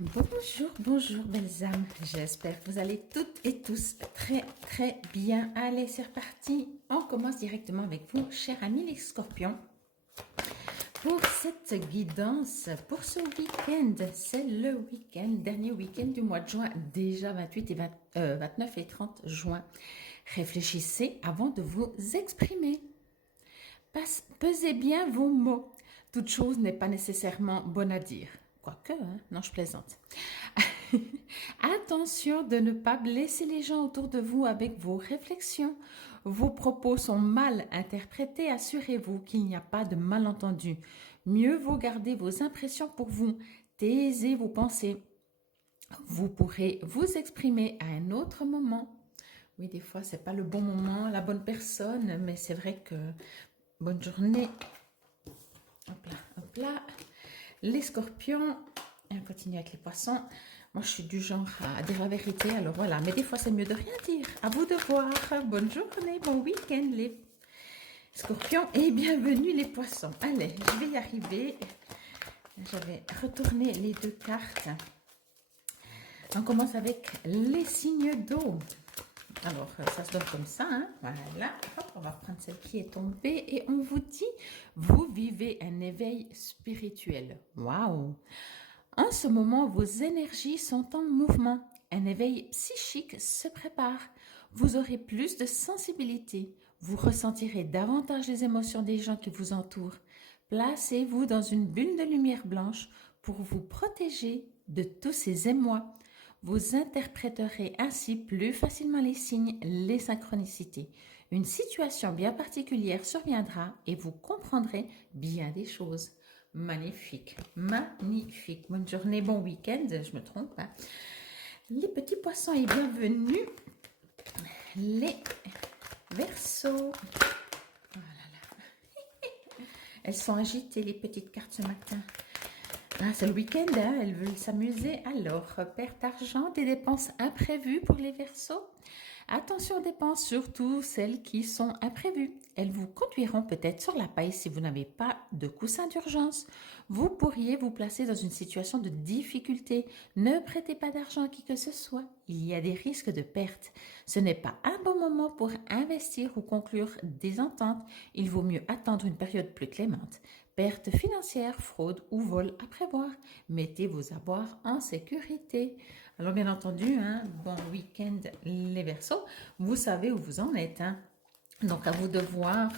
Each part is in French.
Bonjour, bonjour belles âmes, j'espère que vous allez toutes et tous très bien. Allez, c'est reparti, on commence directement avec vous, chers amis les scorpions. Pour cette guidance, pour ce week-end, c'est le week-end, dernier week-end du mois de juin, déjà 28 et 29 et 30 juin. Réfléchissez avant de vous exprimer. Pesez bien vos mots. Toute chose n'est pas nécessairement bonne à dire. Quoique, hein? Non, je plaisante. Attention de ne pas blesser les gens autour de vous avec vos réflexions. Vos propos sont mal interprétés. Assurez-vous qu'il n'y a pas de malentendu. Mieux vaut garder vos impressions pour vous. Taisez vos pensées. Vous pourrez vous exprimer à un autre moment. Oui, des fois, c'est pas le bon moment, la bonne personne, mais c'est vrai que bonne journée. Hop là, hop là. Les scorpions, et on continue avec les poissons. Moi, je suis du genre à dire la vérité, alors voilà. Mais des fois, c'est mieux de rien dire. À vous de voir. Bonne journée, bon week-end, les scorpions. Et bienvenue, les poissons. Allez, je vais y arriver. J'avais retourné les deux cartes. On commence avec les signes d'eau. Alors, ça se donne comme ça, hein? Voilà. Hop, on va prendre celle qui est tombée et on vous dit, vous vivez un éveil spirituel. Waouh! En ce moment, vos énergies sont en mouvement. Un éveil psychique se prépare. Vous aurez plus de sensibilité. Vous ressentirez davantage les émotions des gens qui vous entourent. Placez-vous dans une bulle de lumière blanche pour vous protéger de tous ces émois. Vous interpréterez ainsi plus facilement les signes, les synchronicités. Une situation bien particulière surviendra et vous comprendrez bien des choses. Magnifique, magnifique. Bonne journée, bon week-end, je me trompe. Hein. Les petits poissons et bienvenue. Les Verseaux. Oh là là. Elles sont agitées, les petites cartes ce matin. Ah, c'est le week-end, hein, elles veulent s'amuser. Alors, perte d'argent, des dépenses imprévues pour les Verseaux. Attention aux dépenses, surtout celles qui sont imprévues. Elles vous conduiront peut-être sur la paille si vous n'avez pas de coussin d'urgence. Vous pourriez vous placer dans une situation de difficulté. Ne prêtez pas d'argent à qui que ce soit. Il y a des risques de perte. Ce n'est pas un bon moment pour investir ou conclure des ententes. Il vaut mieux attendre une période plus clémente. Perte financière, fraude ou vol à prévoir. Mettez vos avoirs en sécurité. Alors bien entendu, hein, bon week-end les Verseaux, vous savez où vous en êtes. Hein. Donc à vous de voir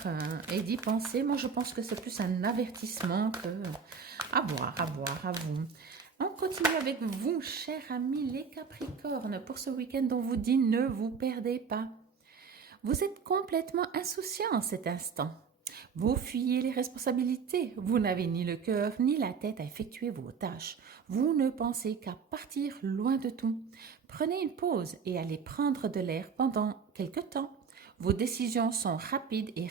et d'y penser. Moi je pense que c'est plus un avertissement que à voir, à vous. On continue avec vous, chers amis les Capricornes, pour ce week-end on vous dit ne vous perdez pas. Vous êtes complètement insouciant en cet instant. Vous fuyez les responsabilités. Vous n'avez ni le cœur ni la tête à effectuer vos tâches. Vous ne pensez qu'à partir loin de tout. Prenez une pause et allez prendre de l'air pendant quelque temps. Vos décisions sont rapides et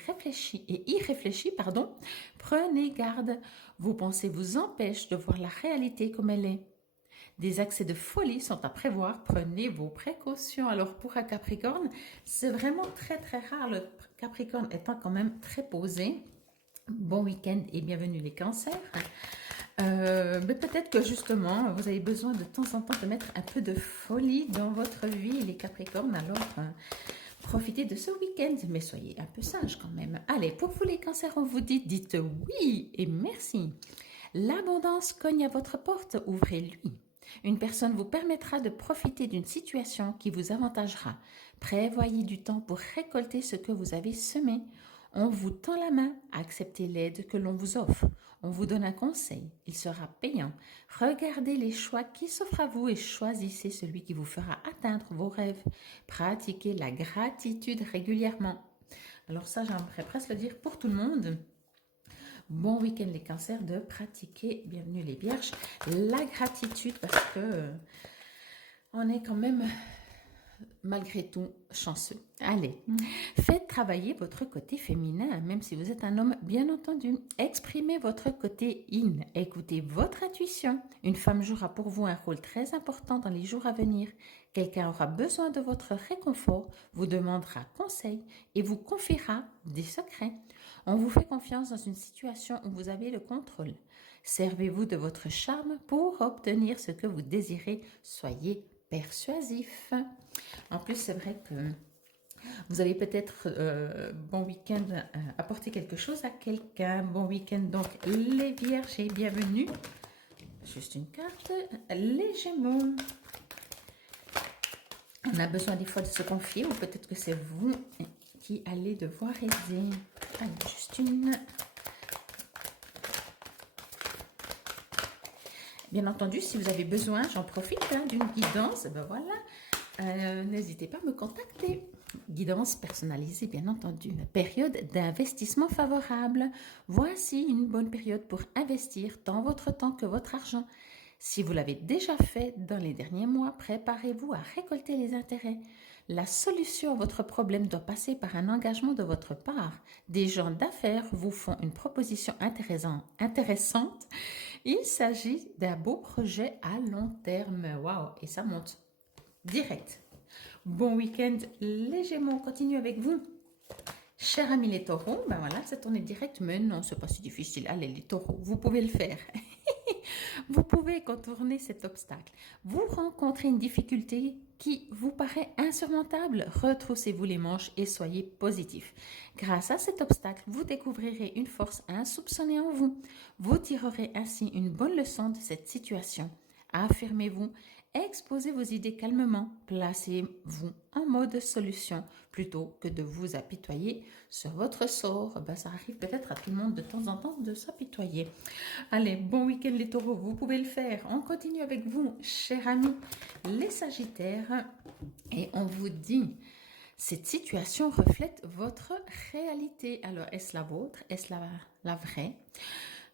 irréfléchies. Prenez garde. Vos pensées vous empêchent de voir la réalité comme elle est. Des accès de folie sont à prévoir, prenez vos précautions. Alors pour un Capricorne, c'est vraiment très rare, le Capricorne étant quand même très posé. Bon week-end et bienvenue les cancers. Mais peut-être que justement, vous avez besoin de temps en temps de mettre un peu de folie dans votre vie, les Capricornes. Alors, profitez de ce week-end, mais soyez un peu sages quand même. Allez, pour vous les cancers, on vous dit, dites oui et merci. L'abondance cogne à votre porte, ouvrez-lui. Une personne vous permettra de profiter d'une situation qui vous avantagera. Prévoyez du temps pour récolter ce que vous avez semé. On vous tend la main, acceptez l'aide que l'on vous offre. On vous donne un conseil, il sera payant. Regardez les choix qui s'offrent à vous et choisissez celui qui vous fera atteindre vos rêves. Pratiquez la gratitude régulièrement. Alors ça, j'aimerais presque le dire pour tout le monde. Bon week-end les cancers, de pratiquer, bienvenue les vierges, la gratitude parce que on est quand même malgré tout chanceux. Allez, faites travailler votre côté féminin, même si vous êtes un homme, bien entendu. Exprimez votre côté in, écoutez votre intuition. Une femme jouera pour vous un rôle très important dans les jours à venir. Quelqu'un aura besoin de votre réconfort, vous demandera conseil et vous confiera des secrets. On vous fait confiance dans une situation où vous avez le contrôle. Servez-vous de votre charme pour obtenir ce que vous désirez. Soyez persuasif. En plus, c'est vrai que vous allez peut-être, bon week-end, apporter quelque chose à quelqu'un. Bon week-end, donc les vierges et bienvenue. Juste une carte. Les gémeaux. On a besoin des fois de se confier ou peut-être que c'est vous qui allez devoir aider. Allez, juste une. Bien entendu, si vous avez besoin, j'en profite d'une guidance, ben voilà, n'hésitez pas à me contacter. Guidance personnalisée, bien entendu. Période d'investissement favorable. Voici une bonne période pour investir tant votre temps que votre argent. Si vous l'avez déjà fait dans les derniers mois, préparez-vous à récolter les intérêts. La solution à votre problème doit passer par un engagement de votre part. Des gens d'affaires vous font une proposition intéressante. Il s'agit d'un beau projet à long terme. Waouh, et ça monte direct. Bon week-end, les Gémeaux, on continue avec vous. Chers amis les taureaux, ben voilà, c'est tourné direct, mais non, c'est pas si difficile. Allez, les taureaux, vous pouvez le faire. Vous pouvez contourner cet obstacle. Vous rencontrez une difficulté qui vous paraît insurmontable. Retroussez-vous les manches et soyez positif. Grâce à cet obstacle, vous découvrirez une force insoupçonnée en vous. Vous tirerez ainsi une bonne leçon de cette situation. Affirmez-vous, exposez vos idées calmement, placez-vous en mode solution plutôt que de vous apitoyer sur votre sort. Ben, ça arrive peut-être à tout le monde de temps en temps de s'apitoyer. Allez, bon week-end les taureaux, vous pouvez le faire. On continue avec vous, chers amis, les sagittaires. Et on vous dit, cette situation reflète votre réalité. Alors, est-ce la vôtre? Est-ce la vraie?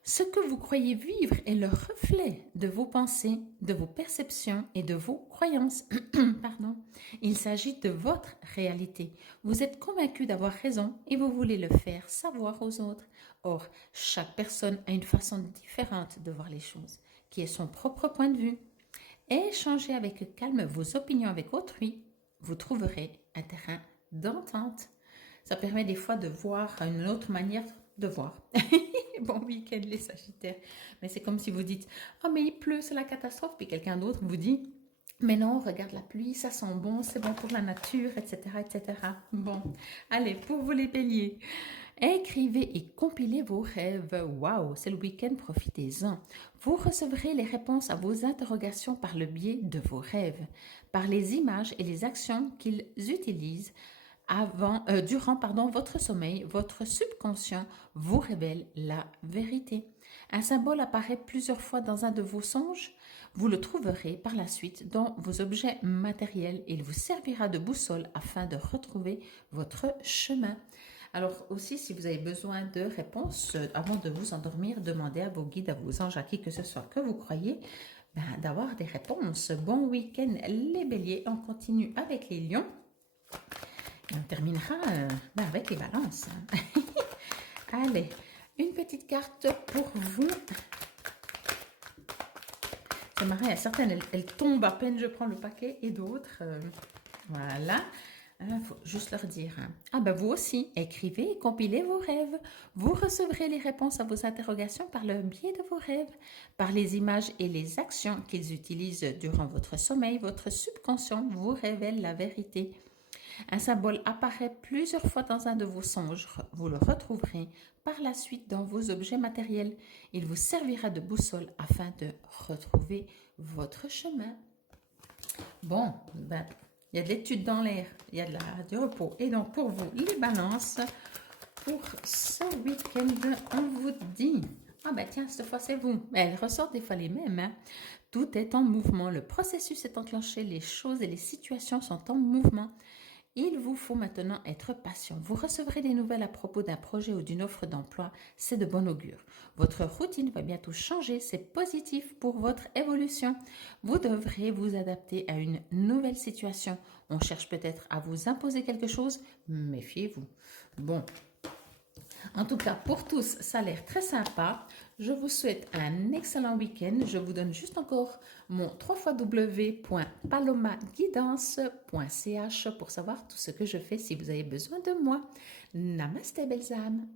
Ce que vous croyez vivre est le reflet de vos pensées, de vos perceptions et de vos croyances. Pardon. Il s'agit de votre réalité. Vous êtes convaincu d'avoir raison et vous voulez le faire savoir aux autres. Or, chaque personne a une façon différente de voir les choses, qui est son propre point de vue. Échangez avec calme vos opinions avec autrui. Vous trouverez un terrain d'entente. Ça permet des fois de voir une autre manière de voir. Bon week-end les Sagittaires. Mais c'est comme si vous dites « Oh mais il pleut, c'est la catastrophe » puis quelqu'un d'autre vous dit « Mais non, regarde la pluie, ça sent bon, c'est bon pour la nature, etc. etc. » Bon, allez, pour vous les béliers, écrivez et compilez vos rêves. Waouh, c'est le week-end, profitez-en. Vous recevrez les réponses à vos interrogations par le biais de vos rêves, par les images et les actions qu'ils utilisent. Durant votre sommeil, votre subconscient vous révèle la vérité. Un symbole apparaît plusieurs fois dans un de vos songes. Vous le trouverez par la suite dans vos objets matériels. Il vous servira de boussole afin de retrouver votre chemin. Alors aussi, si vous avez besoin de réponses avant de vous endormir, demandez à vos guides, à vos anges, à qui que ce soit que vous croyez, d'avoir des réponses. Bon week-end les béliers. On continue avec les lions. Et on terminera avec les balances. Allez, une petite carte pour vous. C'est marrant, il y a certaines, elles tombent à peine je prends le paquet et d'autres, voilà. Il faut juste leur dire. Ah ben vous aussi, écrivez et compilez vos rêves. Vous recevrez les réponses à vos interrogations par le biais de vos rêves, par les images et les actions qu'ils utilisent durant votre sommeil. Votre subconscient vous révèle la vérité. Un symbole apparaît plusieurs fois dans un de vos songes. Vous le retrouverez par la suite dans vos objets matériels. Il vous servira de boussole afin de retrouver votre chemin. Bon, il y a de l'étude dans l'air, il y a du repos. Et donc pour vous, les balances, pour ce week-end, on vous dit... Ah ben tiens, cette fois c'est vous. Elles ressortent des fois les mêmes. Hein. Tout est en mouvement. Le processus est enclenché. Les choses et les situations sont en mouvement. Il vous faut maintenant être patient. Vous recevrez des nouvelles à propos d'un projet ou d'une offre d'emploi. C'est de bon augure. Votre routine va bientôt changer. C'est positif pour votre évolution. Vous devrez vous adapter à une nouvelle situation. On cherche peut-être à vous imposer quelque chose. Méfiez-vous. Bon. En tout cas, pour tous, ça a l'air très sympa. Je vous souhaite un excellent week-end. Je vous donne juste encore mon www.palomaguidance.ch pour savoir tout ce que je fais si vous avez besoin de moi. Namasté, belles âmes.